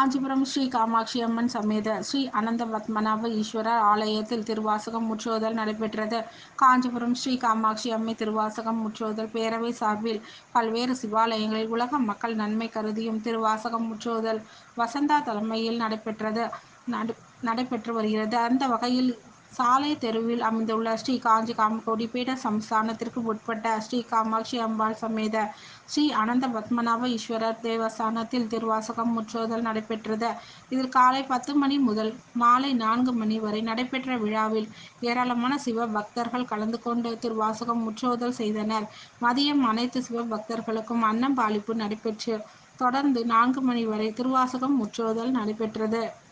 காஞ்சிபுரம் ஸ்ரீ காமாட்சி அம்மன் சமேத ஸ்ரீ அனந்த பத்மநாப ஈஸ்வரர் ஆலயத்தில் திருவாசகம் முற்றுவதல் நடைபெற்றது. காஞ்சிபுரம் ஸ்ரீ காமாட்சி அம்மை திருவாசகம் முற்றுவதல் பேரவை சார்பில் பல்வேறு சிவாலயங்களில் உலக மக்கள் நன்மை கருதியும் திருவாசகம் முற்றுவதல் வசந்தா தலைமையில் நடைபெற்றது. நடைபெற்று வருகிறது. அந்த வகையில் சாலை தெருவில் அமைந்துள்ள ஸ்ரீ காஞ்சி காமகோடி பீட சம்ஸ்தானத்திற்கு உட்பட்ட ஸ்ரீ காமாட்சி அம்பாள் சமேத ஸ்ரீ அனந்த பத்மநாப ஈஸ்வரர் தேவஸ்தானத்தில் திருவாசகம் முற்றுதல் நடைபெற்றது. இதில் காலை பத்து மணி முதல் மாலை நான்கு மணி வரை நடைபெற்ற விழாவில் ஏராளமான சிவ பக்தர்கள் கலந்து கொண்டு திருவாசகம் முற்றுதல் செய்தனர். மதியம் அனைத்து சிவ பக்தர்களுக்கும் அன்னம் பாலிப்பு நடைபெற்று தொடர்ந்து நான்கு மணி வரை திருவாசகம் முற்றுதல் நடைபெற்றது.